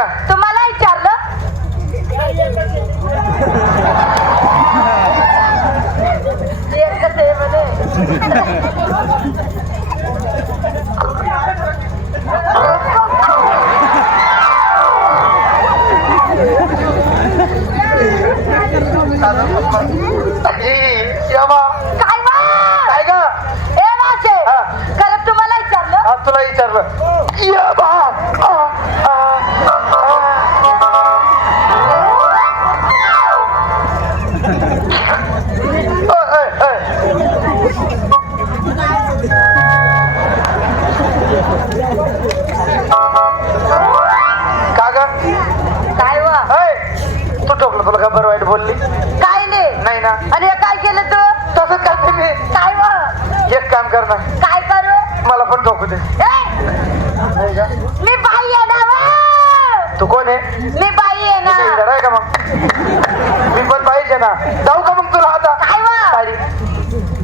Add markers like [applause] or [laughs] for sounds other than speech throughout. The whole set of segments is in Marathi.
विचारलं तुम्हाला विचारलं? [laughs] [laughs] का ग? काय वा? ओय, तू टोकलं तुला का बरं वाईट बोलली? काय नाही नाही ना. आणि हे काय केलं तू? तसं करते मी. काय वा? एक काम कर ना. काय करू? मला पण ठोकू दे. नाही का? मी बाई आहे ना वा. तू कोण आहे? मी बाई आहे ना. इकडे का मग? मी पण पाहिजे ना. जाऊ का मग तुला आता काय वा साडी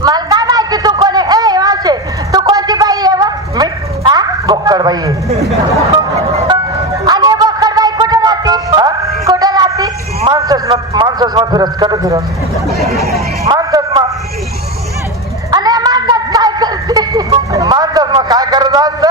मला काय माहिती तू कोण आहे ए वाचे तू कोणती बाई आहे वा मी बोक्कड बाई आहे आणि हे बक्कड बाई कुठे राहते हा? कुठे राहते माणसंच ना माणसंच मा फिरसकडे फिरस माणसंच मा आणि माणसात काय करते माणसंच मग काय करत असत?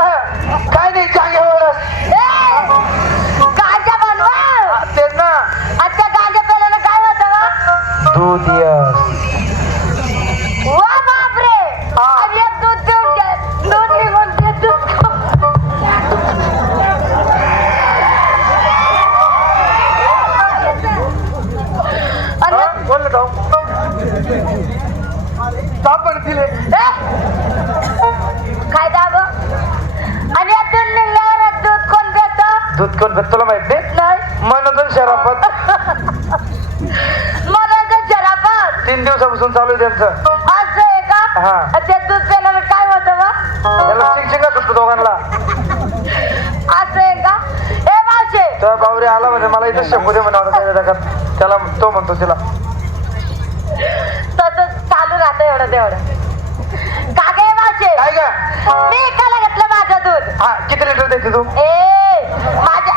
सापड दिले ए, काय दाब? आणि दूध निघल्यावर दूध कोण देत? दूध कोण भेट तुला माहीत नाही? मनोदन शराफत. [laughs] तर जरापत तीन दिवसापासून चालू आहे त्यांचं. असं आहे का? हा. दूध काय होतं त्याला सुटतो दोघांना? असं आहे का? ए मावशे. तेव्हा बावरे आला म्हणजे मला इथं शंभू दे म्हणावं त्याला तो म्हणतो तिला. राहतं एवढं तेवढं का गे मावशे काय ग? मी एकाला घेतलं माझं दूध? हा किती लिटर देते तू? ए माझ्या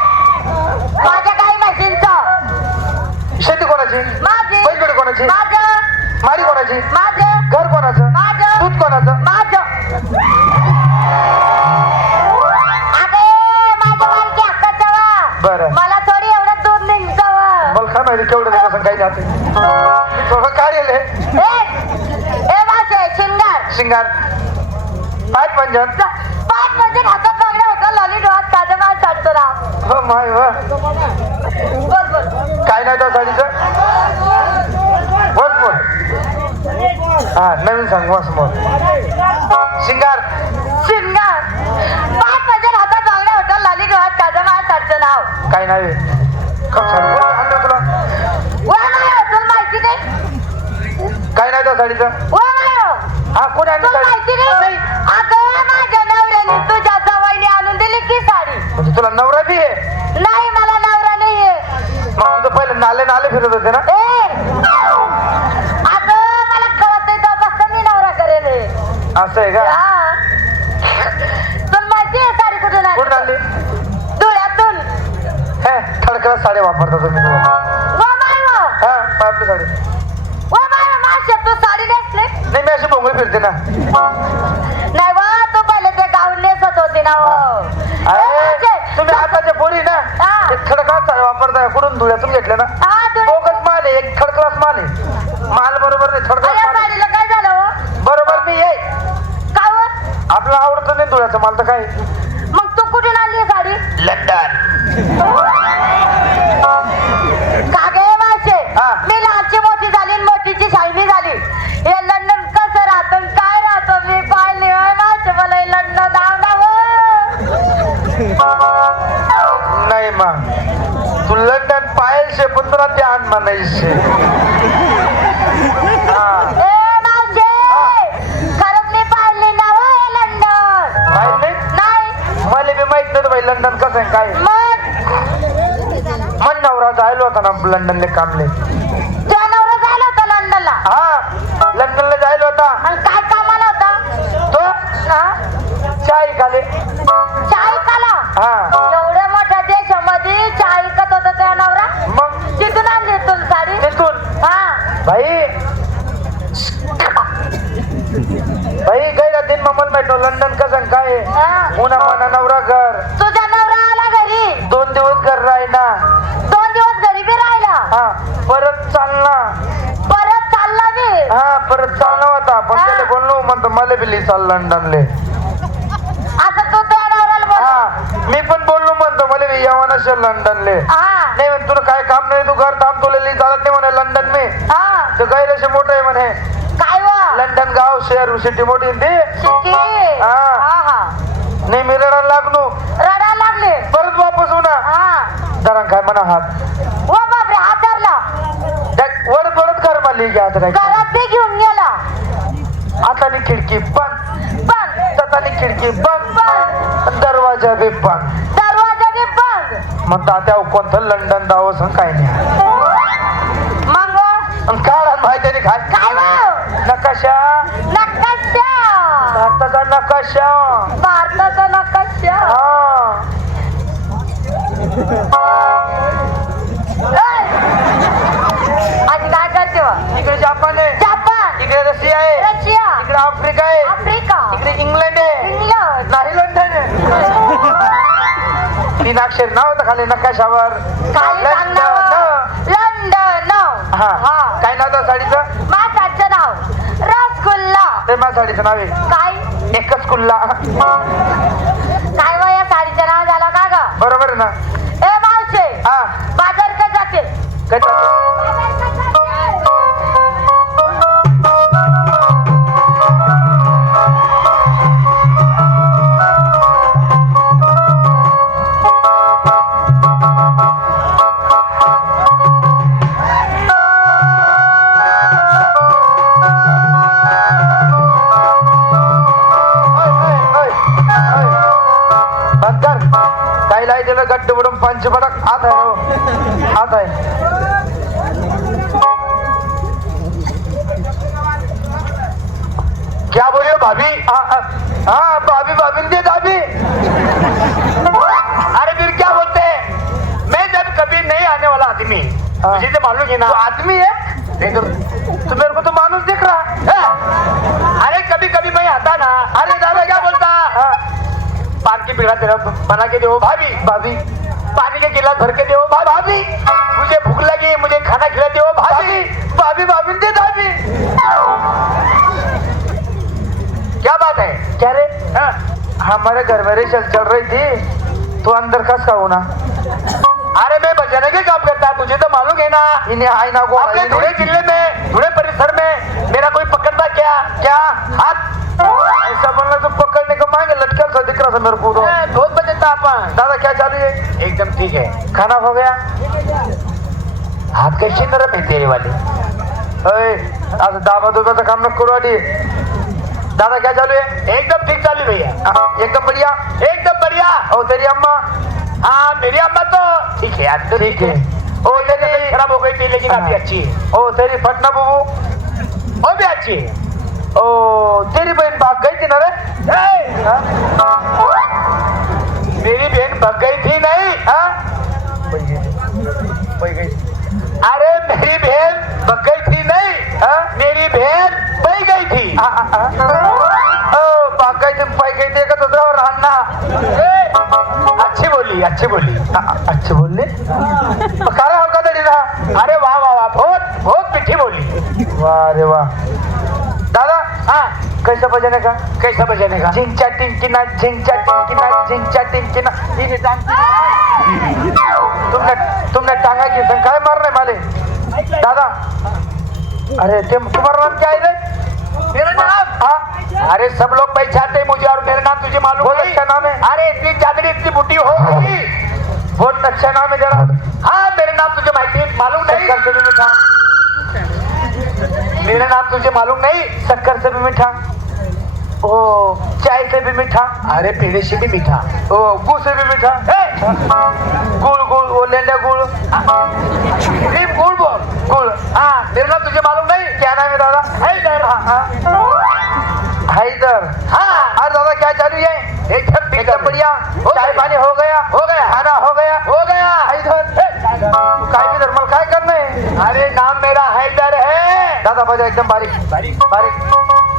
माझ्या काही मशीनचं शेती कोणाची? माझी. बैलजोडी कोणाची? माझं. माडी कोणाची? माझं. घर कोणाचं? माझं. दूध कोणाचं? माझं. अगे माझ्या मालकी. बरं. मला थोडी एवढं दूध निघतं वा. मला काय माहिती केवढं नाही कसं काही जाते मी थोडं कार्य ए ए मावशे शिंगार पाय पंजन. पाच म्हणजे हातात बांगड्या होता लॉली डोळ्यात ताजं माल चालतो राव हो माय व बोल काय नाही त्या साडीचं? बोल बोल. हा नवीन सांग मस्त बोल. शिंगार शिंगार पाच म्हणजे हातात बांगड्या होता लॉली डोळ्यात ताजं माल चालतं नाव काय नाही. कम सांग बोल, आणलं तुला वा नाही हो, तुला माहिती नाही. काय नाही त्या साडीचं? हे थडकला साडी वापरता तुम्ही वा. हा साडी. वा माय वा, मावशी, तू साडी नेसली. नाही मी अशी भोंगळी फिरते ना. नाही वा तू पहिले ते गाऊन नेसत होती ना हो. अरे तुम्ही आताच्या पोरी ना. एक थर्ड क्लास साडी वापरताय कुठून धुळ्यातून घेतले ना? हा, बोगस माल आहे एक थर्ड क्लास माल आहे. माल बरोबर नाही या माल काय झालं हो? बरोबर मी ये का हो? आपलं आवडतं नाही धुळ्याचं माल तर काय मग तू कुठून आणली ही साडी लंडन का गे मावशे? हा. मी लहानची मोठी झाली आणि मोठीची शायनी झाली हे लंडन कसं राहतं आणि काय राहतं मी पाहिले होय मावशे मला हे लंडन आवडावं नाही मा तू लंडन पायल शे पण तुला ध्यान म्हणायचे हा ए मावशे खरंच मी पाहिले ना हो हे लंडन पाहिलं नाही नाही. मला बी माहीत नव्हतं बाई लंडन कसं आहे काय मन नवरा जायला होता ना लंडनले कामले. भेटो लंडन कसं काय? उन्हा म्हणा नवरा घर. तुझा नवरा आला घरी. दोन दिवस घर राहिला दोन दिवस घरी बी राहिला. हा परत चालला. परत चालला बी? हा परत चालला होता. पण त्याला बोललो म्हणतो मला बिली चाल लंडनले. आता मी पण बोललो म्हणतो मला यावा नसेल लंडनले. नाही तुला काय काम नाही? तू घर थांबतो चालत नाही. लंडन गाव शहर सिटी मोठी आहे ती? शिकी हा. हा हा. नाही मी रडायला लागलो. रडायला लागले? परत वापस होणार जरा काय म्हणा हात. हो बापरे हात धरला वडत वडत कर मला घ्या आता काय. घरात ते घेऊन गेला. आतानी खिडकी बंद. पण ततानी खिडकी बंद. दरवाजा बी बंद. दरवाजा बी बंद. मग तात्या कोणतं लंडन दावं सांग काय नाही. मग? काय माहिती आहे काय नकाशा. नकाशा भारताचा नकाशा हा! आज काय करते व? इकडे जपान आहे. जपान? इकडे रशिया आहे. रशिया? इकडे आफ्रिका आहे. आफ्रिका? इकडे इंग्लंड आहे. इंग्लंड? नाही लंडन आहे. तीन अक्षर नाव होतं खाली नकाशावर. काय लंडन. सांगणार लंडन. हा. हा. काय नाव होतं साडीचं? ते माझ्या साडीचं नाव आहे. काय? एकच कुल्ला. काय वय या साडीचं नाव झालं का ग? बरोबर आहे ना. ए मावशे हा. बाजार का जाते? काय? बडक आत हो. आत क्या बोलियो भाभी? हाँ हाँ, हाँ भाभी भाभी दे भाभी अरे फिर क्या बोलते हैं? मैं जब कभी नहीं आने वाला आदमी हाँ। मुझे तो मालूम है ना। आदमी है? तो तो मेरे को तो मानुस दिख रहा। है। अरे कभी कभी मैं आता ना। अरे दादा क्या बोलता? हाँ, पान की पिघला तेरा बना के दो भाभी। भाभी। पानी के गिलास भर के दो भाभी। मुझे भूख लगी मुझे खाना खिला दो भाभी। भाभी भाभी दे भाभी। क्या बात है? क्या रे? हाँ? हमारे घर में रेशल चल रही थी। तो अंदर कस का होना अरे मैं बचाने के काम करता तुझे तो मालूम है ना। इन्हें आईना को अपने धुले ज़िले में धुले परिसर में मेरा कोई पकड़ता क्या? क्या? हाथ? ऐसा बोलना तो पकड़ने को मांगे लटकल सा दिख रहा था मेरे को तो। दादा क्या चालू है? एकदम ठीक है। खाना हो गया? हाथ कैसे नरम है तेरे वाले? अय आज दाबा दुबाचं काम नको करू आधी दादा क्या चालू है? एकदम ठीक चालू भैया। हाँ, एकदम बढ़िया। एकदम बढ़िया। और तेरी अम्मा। हाँ मेरी अम्मा तो ठीक है यार ठीक है। ओ तेरी खराब हो गई थी लेकिन अभी हाँ। अच्छी है। ओ तेरी फटना बुबू वो भी अच्छी है। ओ तेरी बहन भाग गई थी ना रे? मेरी बहन भग गई थी नहीं हाँ? अरे मेरी बहन भग गई थी नहीं हाँ? मेरी बहन बह गई थी। भग गई थी पाई गई थी तो होतं राहणार अच्छी बोली अच्छी बोली। अच्छी बोलले काय होगा का तरी ना अरे वाह वाह वाह बहुत बहुत मीठी बोली। वाह अरे वाह। हाँ. कैसा बजाने का? कैसा बजाने का? झिंचा टिंकिना झिंचा टिंकिना झिंचा टिंकिना. टांग तुमने तुमने टांगा की संग. काय मारणे माले? दादा. अरे ते तुम्हारा नाम क्या है रे? मेरा नाम? हाँ? अरे सब लोग पहचानते हैं मुझे और मेरा नाम तुझे मालूम बहुत नहीं अच्छा नाम है। अरे इतनी चादरी इतनी बुटी हो बहुत अच्छा नाम है तेरा। हाँ मेरा नाम तुझे माहिती मालूम नहीं। मेरा नाम तुझे मालूम नहीं? शक्कर से भी मीठा। ओ चाय से भी मीठा। अरे पेड़े से भी मीठा। ओ गुड़ से भी मीठा। गुड़ गुड़ वो लेंडा गुड़। नीम गुड़ बोल गुड़। हाँ मेरा नाम तुझे मालूम नहीं? क्या नाम है दादा? हैदर। हैदर। हाँ अरे दादा क्या चालू है? एकदम बढ़िया। चाय पानी हो गया। हो गया। खाना हो गया। दादा बजा एकदम बारीक बारीक बारीक.